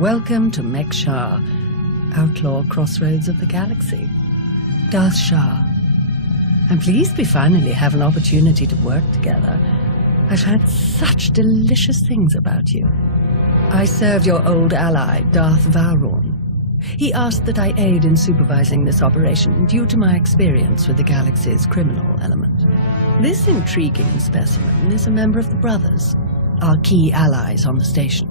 Welcome to Mek-Sha, outlaw crossroads of the galaxy. Darth Shah. I'm pleased we finally have an opportunity to work together. I've heard such delicious things about you. I served your old ally, Darth Valron. He asked that I aid in supervising this operation due to my experience with the galaxy's criminal element. This intriguing specimen is a member of the Brothers, our key allies on the station.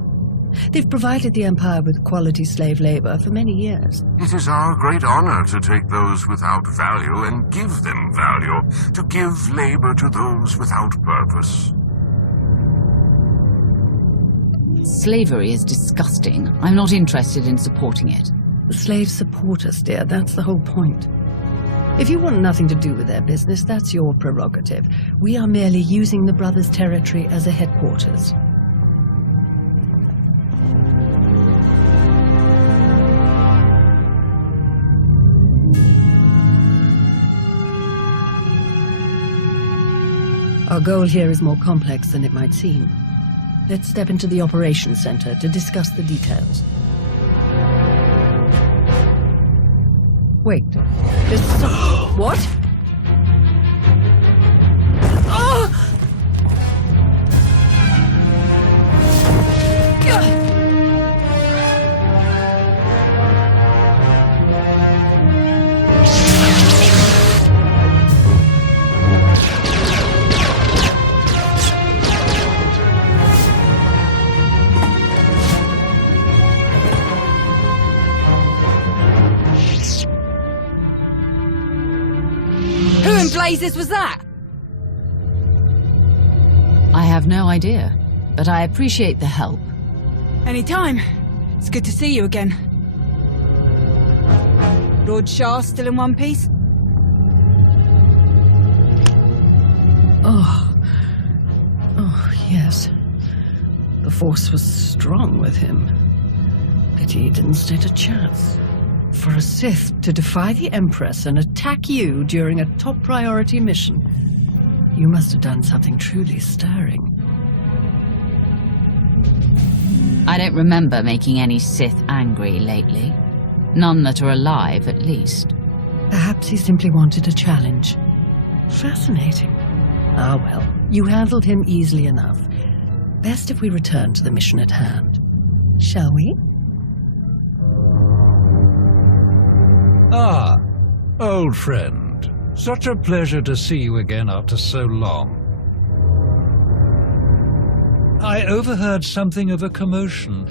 They've provided the Empire with quality slave labor for many years. It is our great honor to take those without value and give them value, to give labor to those without purpose. Slavery is disgusting. I'm not interested in supporting it. The slaves support us, dear. That's the whole point. If you want nothing to do with their business, that's your prerogative. We are merely using the Brothers' territory as a headquarters. Our goal here is more complex than it might seem. Let's step into the operations center to discuss the details. Wait, there's some... What? Oh! Who in blazes was that? I have no idea, but I appreciate the help. Anytime. It's good to see you again. Lord Shah still in one piece? Oh, yes. The Force was strong with him. Pity he didn't stand a chance. For a Sith to defy the Empress and attack you during a top priority mission, you must have done something truly stirring. I don't remember making any Sith angry lately. None that are alive, at least. Perhaps he simply wanted a challenge. Fascinating. Ah well, you handled him easily enough. Best if we return to the mission at hand. Shall we? Ah, old friend. Such a pleasure to see you again after so long. I overheard something of a commotion.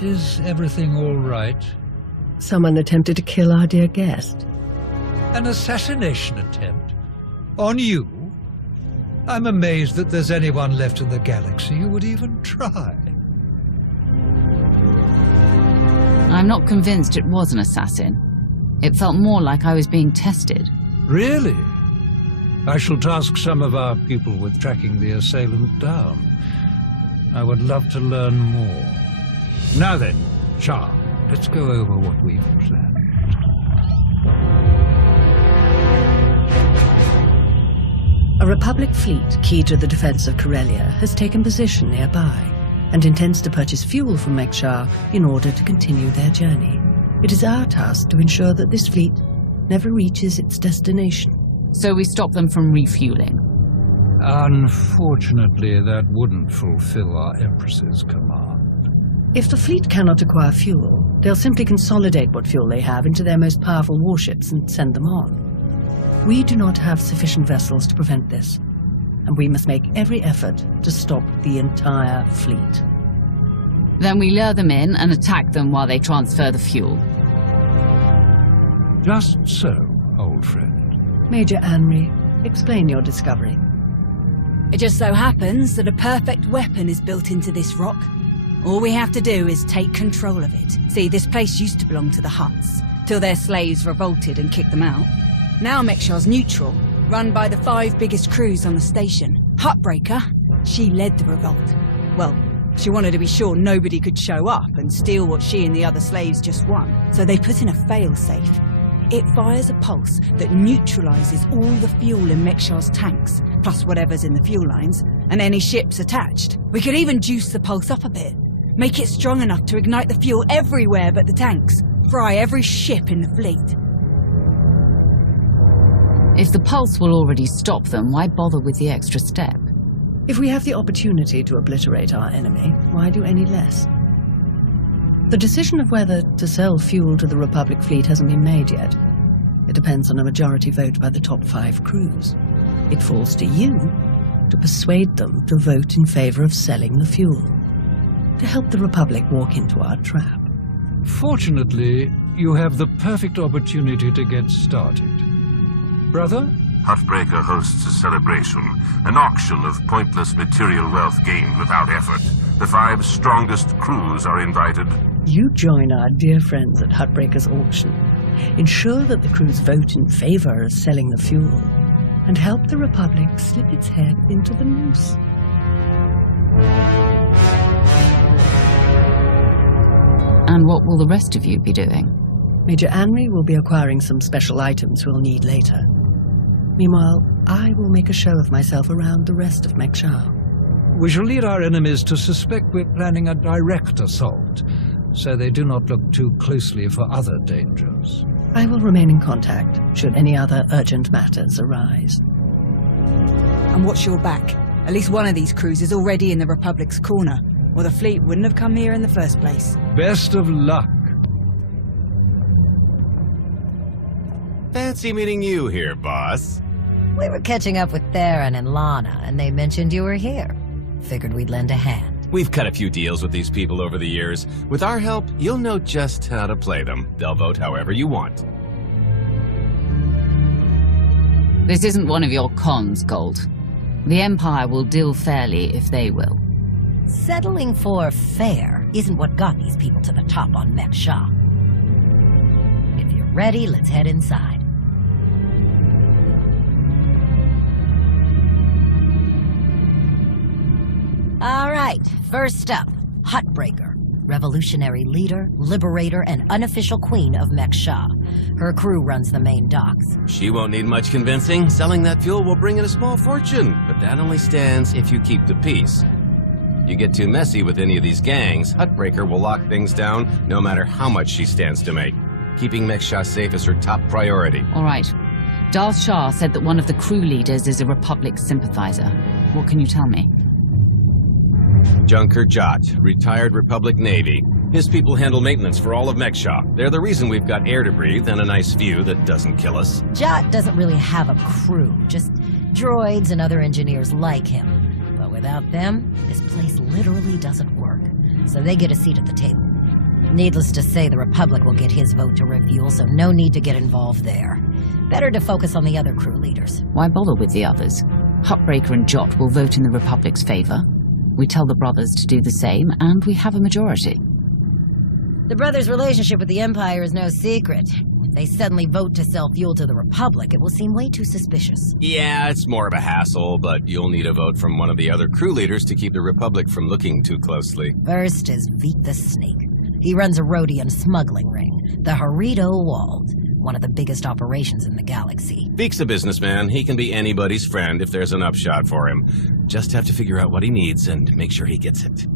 Is everything all right? Someone attempted to kill our dear guest. An assassination attempt? On you? I'm amazed that there's anyone left in the galaxy who would even try. I'm not convinced it was an assassin. It felt more like I was being tested. Really? I shall task some of our people with tracking the assailant down. I would love to learn more. Now then, Shah, let's go over what we've planned. A Republic fleet key to the defense of Corellia has taken position nearby and intends to purchase fuel from Mek-Sha in order to continue their journey. It is our task to ensure that this fleet never reaches its destination. So we stop them from refueling. Unfortunately, that wouldn't fulfill our Empress's command. If the fleet cannot acquire fuel, they'll simply consolidate what fuel they have into their most powerful warships and send them on. We do not have sufficient vessels to prevent this, and we must make every effort to stop the entire fleet. Then we lure them in and attack them while they transfer the fuel. Just so, old friend. Major Anri, explain your discovery. It just so happens that a perfect weapon is built into this rock. All we have to do is take control of it. See, this place used to belong to the Hutts, till their slaves revolted and kicked them out. Now Mek-Sha's neutral, run by the 5 biggest crews on the station. Huttbreaker, she led the revolt. Well, she wanted to be sure nobody could show up and steal what she and the other slaves just won. So they put in a fail-safe. It fires a pulse that neutralizes all the fuel in Mek-Sha's tanks, plus whatever's in the fuel lines, and any ships attached. We could even juice the pulse up a bit. Make it strong enough to ignite the fuel everywhere but the tanks. Fry every ship in the fleet. If the pulse will already stop them, why bother with the extra step? If we have the opportunity to obliterate our enemy, why do any less? The decision of whether to sell fuel to the Republic fleet hasn't been made yet. It depends on a majority vote by the top 5 crews. It falls to you to persuade them to vote in favor of selling the fuel, to help the Republic walk into our trap. Fortunately, you have the perfect opportunity to get started. Brother? Huttbreaker hosts a celebration, an auction of pointless material wealth gained without effort. The 5 strongest crews are invited. You join our dear friends at Huttbreaker's auction. Ensure that the crews vote in favor of selling the fuel, and help the Republic slip its head into the noose. And what will the rest of you be doing? Major Anri will be acquiring some special items we'll need later. Meanwhile, I will make a show of myself around the rest of Mek-Sha. We shall lead our enemies to suspect we're planning a direct assault, so they do not look too closely for other dangers. I will remain in contact should any other urgent matters arise. And watch your back. At least one of these crews is already in the Republic's corner, or the fleet wouldn't have come here in the first place. Best of luck. Fancy meeting you here, boss. We were catching up with Theron and Lana, and they mentioned you were here. Figured we'd lend a hand. We've cut a few deals with these people over the years. With our help, you'll know just how to play them. They'll vote however you want. This isn't one of your cons, Gold. The Empire will deal fairly if they will. Settling for fair isn't what got these people to the top on Mek-Sha. If you're ready, let's head inside. All right, first up, Huttbreaker. Revolutionary leader, liberator, and unofficial queen of Mek-Sha. Her crew runs the main docks. She won't need much convincing. Selling that fuel will bring in a small fortune, but that only stands if you keep the peace. You get too messy with any of these gangs, Huttbreaker will lock things down no matter how much she stands to make. Keeping Mek-Sha safe is her top priority. All right. Darth Shah said that one of the crew leaders is a Republic sympathizer. What can you tell me? Junker Jot, retired Republic Navy. His people handle maintenance for all of Mek-Sha. They're the reason we've got air to breathe and a nice view that doesn't kill us. Jot doesn't really have a crew, just droids and other engineers like him. But without them, this place literally doesn't work. So they get a seat at the table. Needless to say, the Republic will get his vote to refuel, so no need to get involved there. Better to focus on the other crew leaders. Why bother with the others? Huttbreaker and Jot will vote in the Republic's favor. We tell the brothers to do the same, and we have a majority. The brothers' relationship with the Empire is no secret. If they suddenly vote to sell fuel to the Republic, it will seem way too suspicious. Yeah, it's more of a hassle, but you'll need a vote from one of the other crew leaders to keep the Republic from looking too closely. First is Veek the Snake. He runs a Rhodian smuggling ring, the Harrido Wald, one of the biggest operations in the galaxy. Veek's a businessman. He can be anybody's friend if there's an upshot for him. Just have to figure out what he needs and make sure he gets it.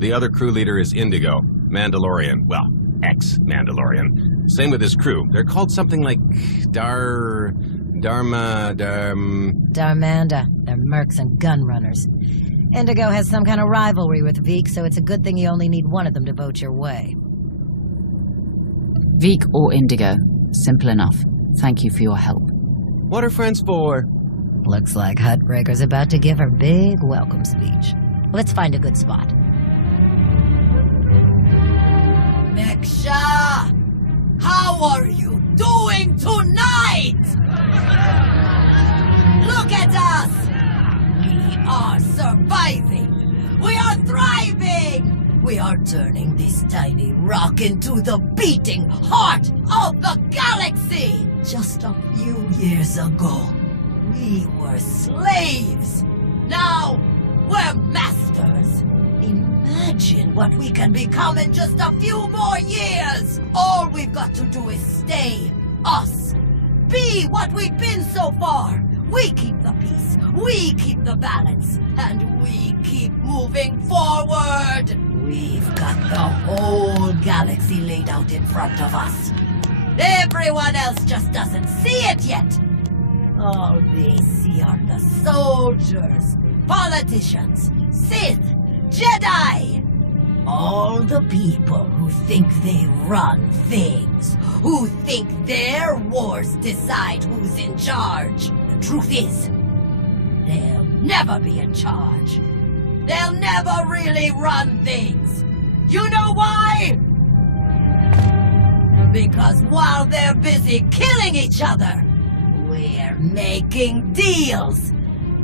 The other crew leader is Indigo, Mandalorian. Well, ex-Mandalorian. Same with his crew. They're called something like Darmanda. They're mercs and gun runners. Indigo has some kind of rivalry with Veek, so it's a good thing you only need one of them to vote your way. Veek or Indigo. Simple enough. Thank you for your help. What are friends for? Looks like Huttbreaker's about to give her big welcome speech. Let's find a good spot. Mek-Sha! How are you doing tonight? Look at us! We are surviving! We are thriving! We are turning this tiny rock into the beating heart of the galaxy! Just a few years ago, we were slaves. Now, we're masters. Imagine what we can become in just a few more years. All we've got to do is stay us. Be what we've been so far. We keep the peace, we keep the balance, and we keep moving forward. We've got the whole galaxy laid out in front of us. Everyone else just doesn't see it yet. All they see are the soldiers, politicians, Sith, Jedi. All the people who think they run things, who think their wars decide who's in charge. The truth is, they'll never be in charge. They'll never really run things. You know why? Because while they're busy killing each other, we're making deals,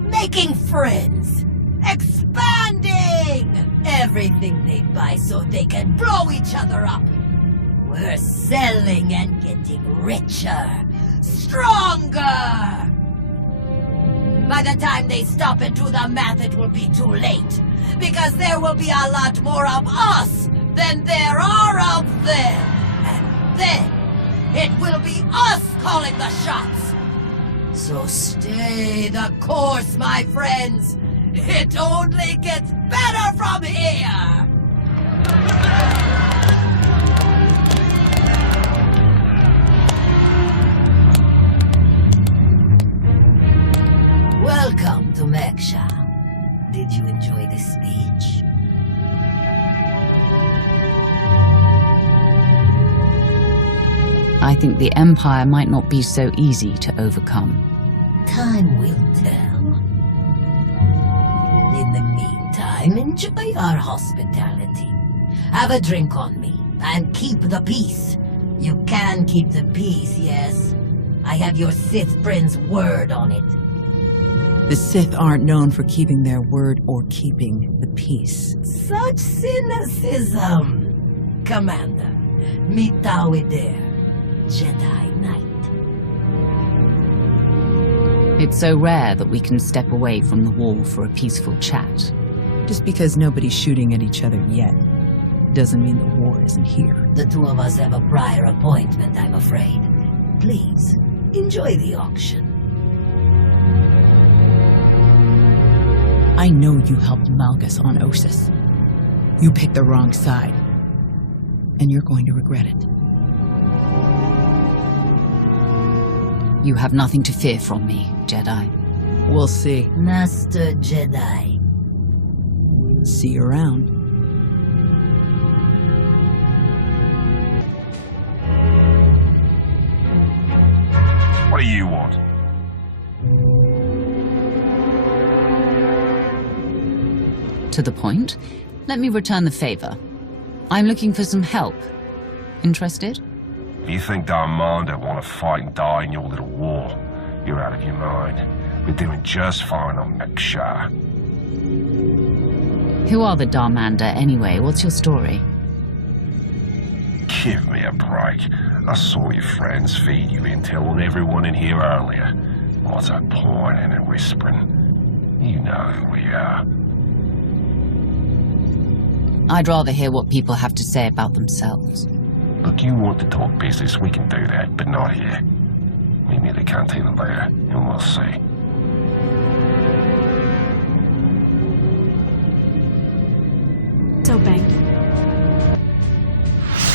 making friends, expanding everything they buy so they can blow each other up. We're selling and getting richer, stronger. By the time they stop and do the math, it will be too late, because there will be a lot more of us than there are of them. And then it will be us calling the shots. So stay the course, my friends. It only gets better from here. Welcome to Mek-Sha. Did you enjoy this speech? I think the Empire might not be so easy to overcome. Time will tell. In the meantime, enjoy our hospitality. Have a drink on me, and keep the peace. You can keep the peace, yes? I have your Sith friend's word on it. The Sith aren't known for keeping their word or keeping the peace. Such cynicism! Commander, mitawi there, Jedi Knight. It's so rare that we can step away from the wall for a peaceful chat. Just because nobody's shooting at each other yet, doesn't mean the war isn't here. The two of us have a prior appointment, I'm afraid. Please, enjoy the auction. I know you helped Malgus on Ossus. You picked the wrong side, and you're going to regret it. You have nothing to fear from me, Jedi. We'll see. Master Jedi. See you around. What do you want? To the point, let me return the favor. I'm looking for some help. Interested? You think Darmanda want to fight and die in your little war? You're out of your mind. We're doing just fine on Mek-Sha. Who are the Darmanda anyway? What's your story? Give me a break. I saw your friends feed you intel on everyone in here earlier. What's a pointing and whispering? You know who we are. I'd rather hear what people have to say about themselves. Look, you want to talk business, we can do that, but not here. Meet me at the cantina later, and we'll see. So banged.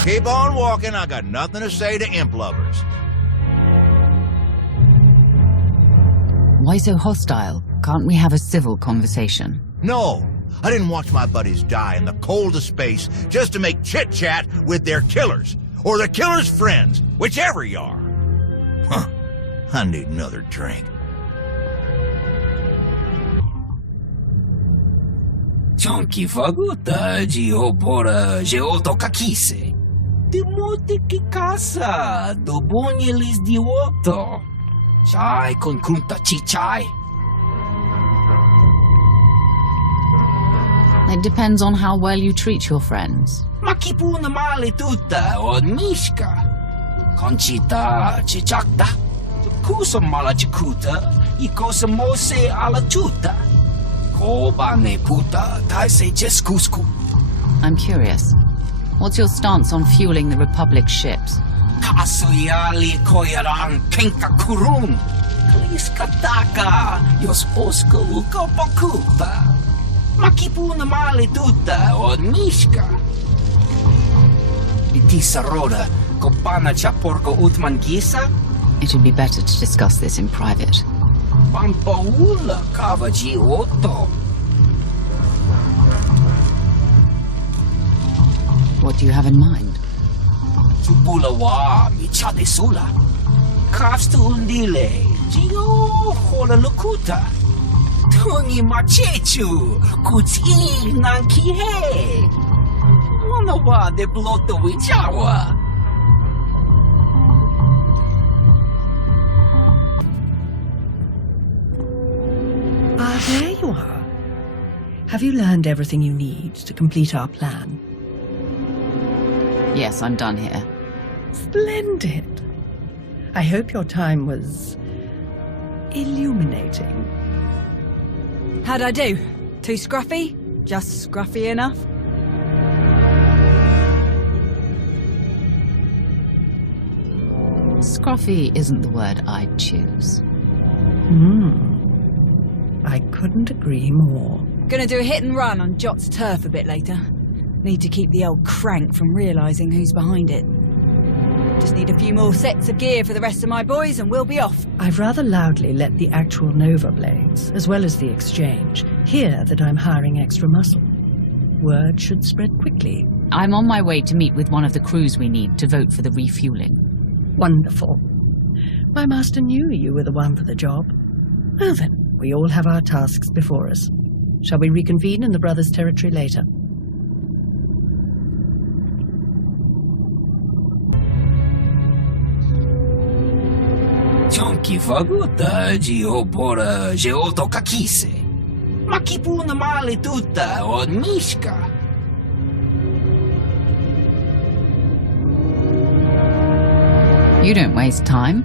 Keep on walking, I got nothing to say to imp lovers. Why so hostile? Can't we have a civil conversation? No, I didn't watch my buddies die in the cold of space just to make chit-chat with their killers, or their killers' friends, whichever you are. Huh, I need another drink. Chonky faguta geopora geotokakise. Demote que casa do bonyelis dioto. Chai con kunta chichai. It depends on how well you treat your friends. Makipuna male tuta od mishka. Conchita chichakta. Kusa mala chikuta. Ikosa mose ala tuta. Kobane puta taise jeskusku. I'm curious. What's your stance on fueling the Republic's ships? Kasuyali koyaran kenka kurun. Kliskataka. Yos osko uka bakuta. Makipuna male tutta od Mishka. Itisa roda, kopana cha porco utman gisa? It would be better to discuss this in private. Pampaula kavaji otto. What do you have in mind? Chupulawa michade sula. Kafstu undile, Gio hola lukuta. Tungi machechu, kuti nankihe. Wanawa de bloto wichawa. Ah, there you are. Have you learned everything you need to complete our plan? Yes, I'm done here. Splendid. I hope your time was illuminating. How'd I do? Too scruffy? Just scruffy enough? Scruffy isn't the word I'd choose. I couldn't agree more. Gonna do a hit and run on Jot's turf a bit later. Need to keep the old crank from realising who's behind it. Just need a few more sets of gear for the rest of my boys and we'll be off. I've rather loudly let the actual Nova Blades, as well as the exchange, hear that I'm hiring extra muscle. Word should spread quickly. I'm on my way to meet with one of the crews we need to vote for the refueling. Wonderful. My master knew you were the one for the job. Well then, we all have our tasks before us. Shall we reconvene in the Brothers' territory later? Chonki faguta, Gio pora, Geoto kakise. Makipuna male tutta od Mishka. You don't waste time.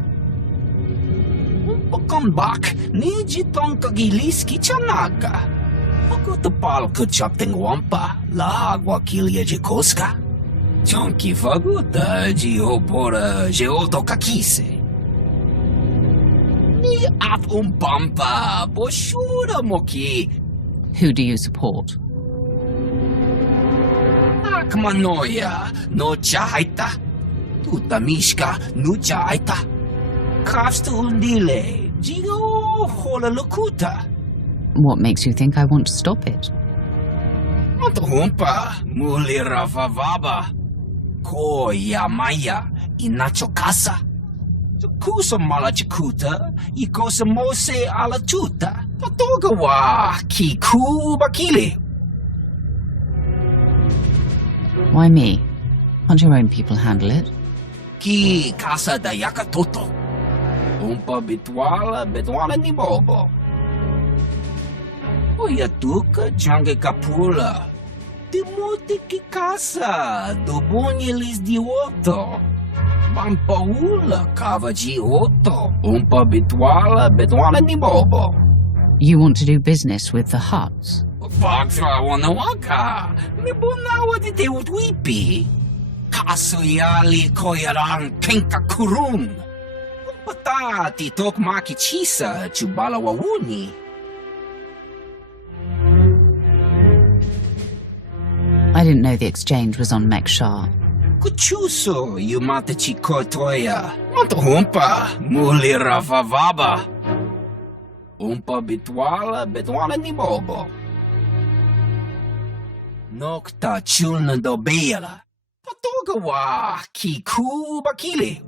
Come back, niji tonka giliski chanaga. Pagutapal kuchapting wampa, la agua kilia jikoska. Chonki faguta, Gio pora, Geoto kakise. Ni ap pampa, boshura moki. Who do you support? Akmanoya, no chaita. Tuta Mishka, no chaita. Kafstu undile, Gio hola lukuta. What makes you think I want to stop it? Matuhumpa, muli ravavaba. Ko yamaya, inacho casa. Kusa malachikuta, ikosa mose ala tuta. Patogawa, kiku bakili. Why me? Can't your own people handle it? Ki casa da yakatoto. Umpa bitwala ni bobo. Oyatuka change kapula. Timuti ki casa, dobunyelis dioto. Pampaula kavaji otto. Umpa bitwala ni bobo. You want to do business with the Hutts? Fakra wanawaka. Mibunawa di te utwipi. Kasuyali koyaran kenka kurun. Patati tok makichisa chubala wawuni. I didn't know the exchange was on Mek-Sha. Kuchuso yumate chikotoya. Matuhumpa muli ravavaba. Umpa bitwala ni bobo. Nokta chulna dobeyala. Patogawa kiku bakili.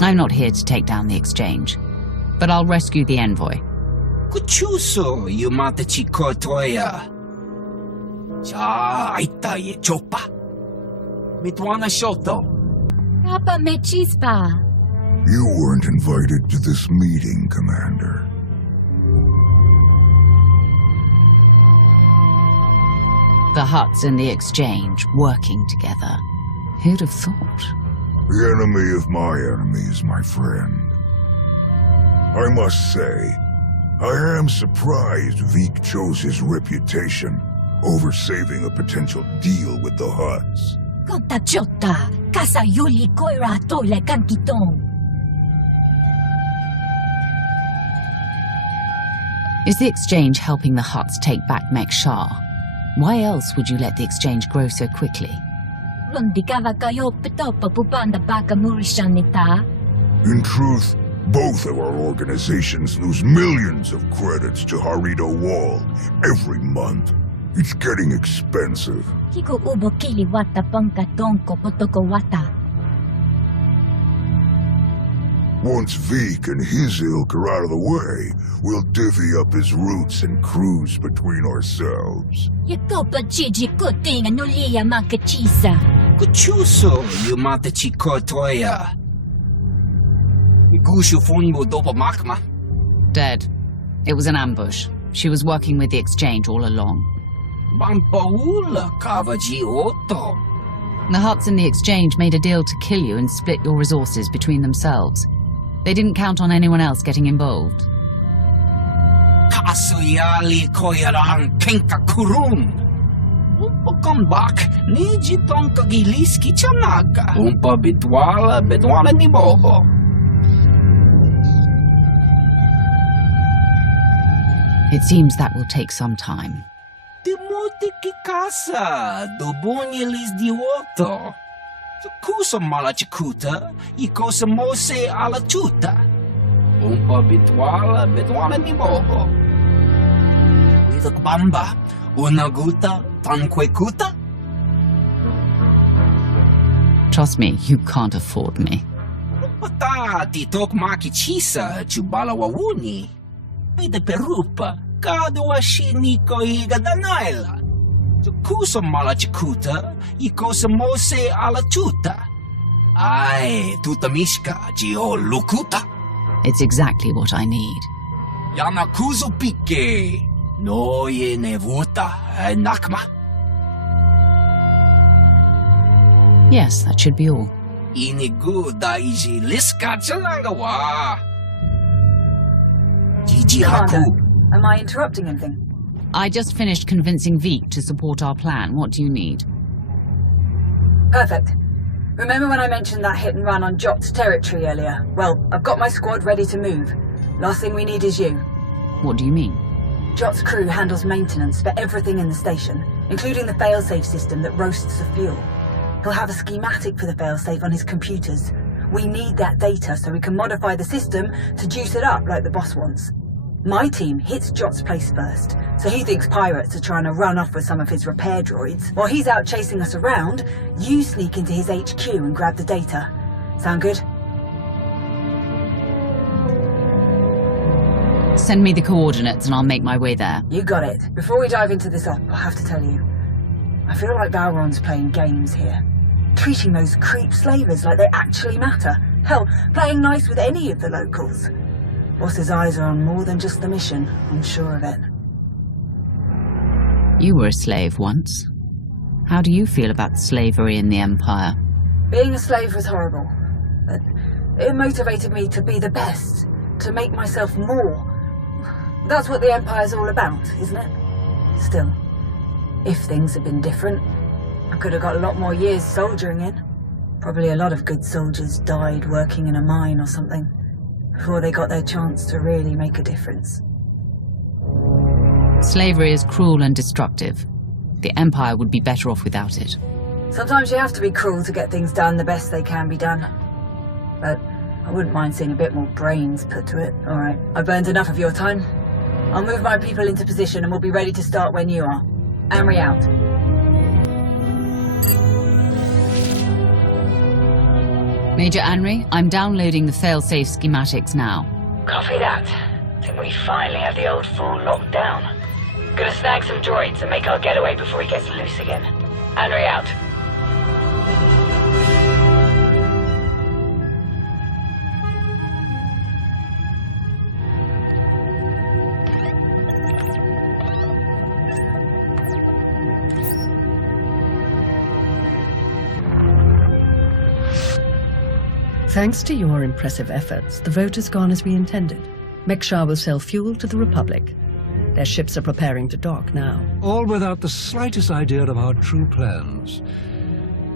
I'm not here to take down the exchange, but I'll rescue the envoy. Kuchuso yumate chikotoya. Cha aita ye chopa. Mitwana shoto. Papa Mechispa. You weren't invited to this meeting, Commander. The Hutts and the exchange working together. Who'd have thought? The enemy of my enemy is my friend. I must say, I am surprised Veek chose his reputation over saving a potential deal with the Hutts. Kota chota, kasa yuli koira toile kankitong. Is the exchange helping the Hutts take back Mek-Sha? Why else would you let the exchange grow so quickly? In truth, both of our organizations lose millions of credits to Harrido Wall every month. It's getting expensive. Once Vik and his ilk are out of the way, we'll divvy up his routes and cruise between ourselves. Kuchuso, you mate chikotoya. Gushu funmu dopo makma. Dead. It was an ambush. She was working with the exchange all along. Bampaula kavaji otto. The Hutts and the exchange made a deal to kill you and split your resources between themselves. They didn't count on anyone else getting involved. Kasuyali koyaran kenka kurun. Come back, niji tonka giliski chanaga. Umpa bitwala ni bobo. It seems that will take some time. Demote ki casa, dobonye lis dioto. Kusa malachikuta, ikosa mose ala chuta. Umpa bitwala ni bobo. Widak bamba, unaguta, tanquekuta. Trust me, you can't afford me. Pata titok maki chisa, chubala wawuni. Pide perupa, kadwa shiniko iga danaila. Kusa malachikuta, ikosa mose ala chuta. Ay, tutamishka, jio lukuta. It's exactly what I need. Yana kuzu pike. No ye nevuta, nakma. Yes, that should be all. Inigu daiji liska chanagawa. Gigi haku. Am I interrupting anything? I just finished convincing Vik to support our plan. What do you need? Perfect. Remember when I mentioned that hit and run on Jot's territory earlier? Well, I've got my squad ready to move. Last thing we need is you. What do you mean? Jot's crew handles maintenance for everything in the station, including the failsafe system that roasts the fuel. He'll have a schematic for the failsafe on his computers. We need that data so we can modify the system to juice it up like the boss wants. My team hits Jot's place first, so he thinks pirates are trying to run off with some of his repair droids. While he's out chasing us around, you sneak into his HQ and grab the data. Sound good? Send me the coordinates and I'll make my way there. You got it. Before we dive into this op, I'll have to tell you. I feel like Balron's playing games here. Treating those creep slavers like they actually matter. Hell, playing nice with any of the locals. Boss's eyes are on more than just the mission, I'm sure of it. You were a slave once. How do you feel about slavery in the Empire? Being a slave was horrible, but it motivated me to be the best, to make myself more. That's what the Empire's all about, isn't it? Still, if things had been different, I could have got a lot more years soldiering in. Probably a lot of good soldiers died working in a mine or something, before they got their chance to really make a difference. Slavery is cruel and destructive. The Empire would be better off without it. Sometimes you have to be cruel to get things done the best they can be done. But I wouldn't mind seeing a bit more brains put to it. All right, I've burned enough of your time. I'll move my people into position and we'll be ready to start when you are. Amory out. Major Anri, I'm downloading the failsafe schematics now. Copy that. Think we finally have the old fool locked down. Gonna snag some droids and make our getaway before he gets loose again. Anri out. Thanks to your impressive efforts, the vote has gone as we intended. Mek-Sha will sell fuel to the Republic. Their ships are preparing to dock now. All without the slightest idea of our true plans.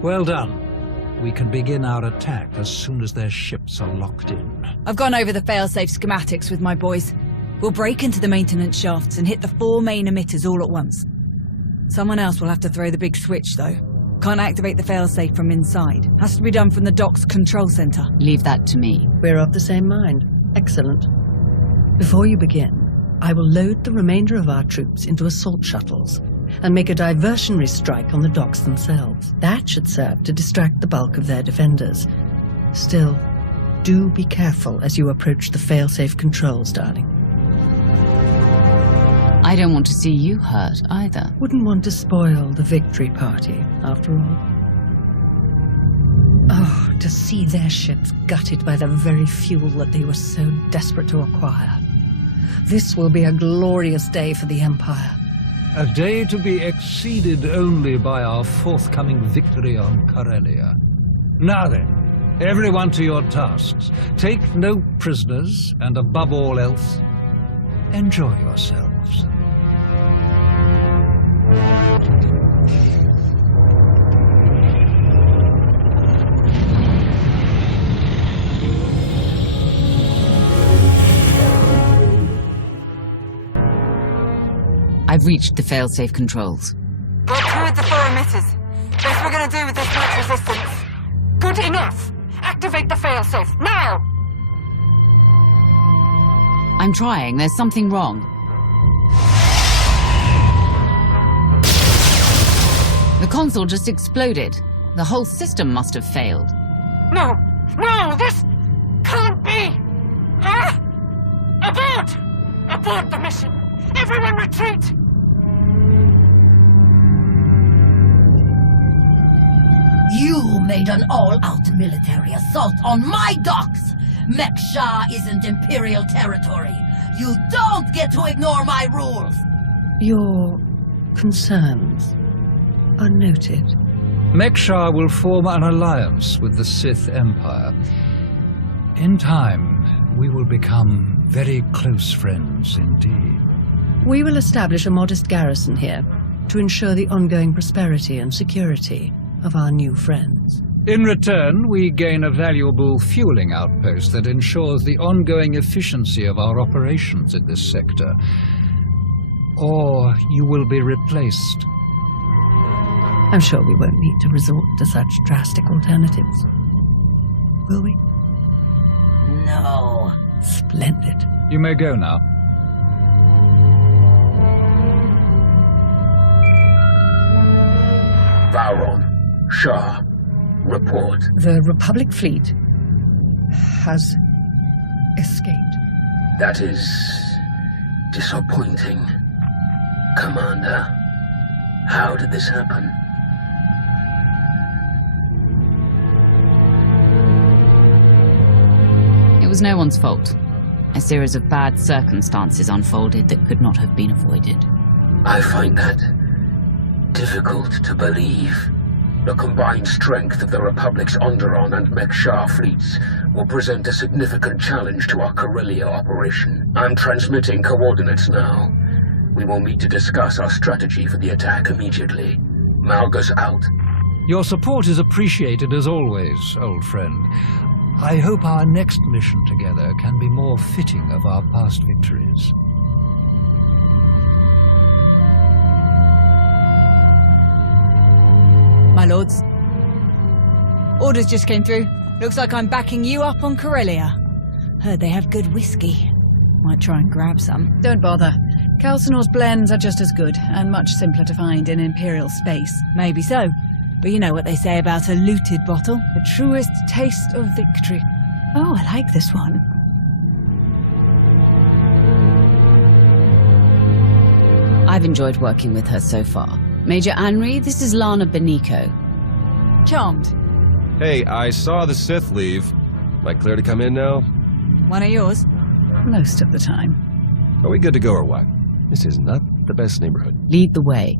Well done. We can begin our attack as soon as their ships are locked in. I've gone over the failsafe schematics with my boys. We'll break into the maintenance shafts and hit the 4 main emitters all at once. Someone else will have to throw the big switch, though. Can't activate the failsafe from inside. Has to be done from the dock's control center. Leave that to me. We're of the same mind. Excellent. Before you begin, I will load the remainder of our troops into assault shuttles and make a diversionary strike on the docks themselves. That should serve to distract the bulk of their defenders. Still, do be careful as you approach the failsafe controls, darling. I don't want to see you hurt, either. Wouldn't want to spoil the victory party, after all. Oh, to see their ships gutted by the very fuel that they were so desperate to acquire. This will be a glorious day for the Empire. A day to be exceeded only by our forthcoming victory on Corellia. Now then, everyone to your tasks. Take no prisoners, and above all else, enjoy yourselves. I've reached the failsafe controls. We're through the 4 emitters. Best we're gonna do with this much resistance. Good enough! Activate the failsafe, now! I'm trying. There's something wrong. The console just exploded. The whole system must have failed. No! No! This can't be! Huh? Abort! Abort the mission! Everyone retreat! You made an all-out military assault on my docks! Mek-Sha isn't Imperial territory. You don't get to ignore my rules! Your concerns are noted. Mek-Sha will form an alliance with the Sith Empire. In time, we will become very close friends indeed. We will establish a modest garrison here to ensure the ongoing prosperity and security of our new friends. In return, we gain a valuable fueling outpost that ensures the ongoing efficiency of our operations in this sector. Or you will be replaced. I'm sure we won't need to resort to such drastic alternatives. Will we? No. Splendid. You may go now. Vowron, Shah, report. The Republic fleet has escaped. That is disappointing. Commander, how did this happen? It was no one's fault. A series of bad circumstances unfolded that could not have been avoided. I find that difficult to believe. The combined strength of the Republic's Onderon and Mek-Sha fleets will present a significant challenge to our Corellia operation. I'm transmitting coordinates now. We will meet to discuss our strategy for the attack immediately. Malgus out. Your support is appreciated as always, old friend. I hope our next mission together can be more fitting of our past victories. My lords. Orders just came through. Looks like I'm backing you up on Corellia. Heard they have good whiskey. Might try and grab some. Don't bother. Calcinor's blends are just as good, and much simpler to find in Imperial space. Maybe so. But you know what they say about a looted bottle? The truest taste of victory. Oh, I like this one. I've enjoyed working with her so far. Major Anri, this is Lana Benico. Charmed. Hey, I saw the Sith leave. Am I clear to come in now? One of yours? Most of the time. Are we good to go or what? This is not the best neighborhood. Lead the way.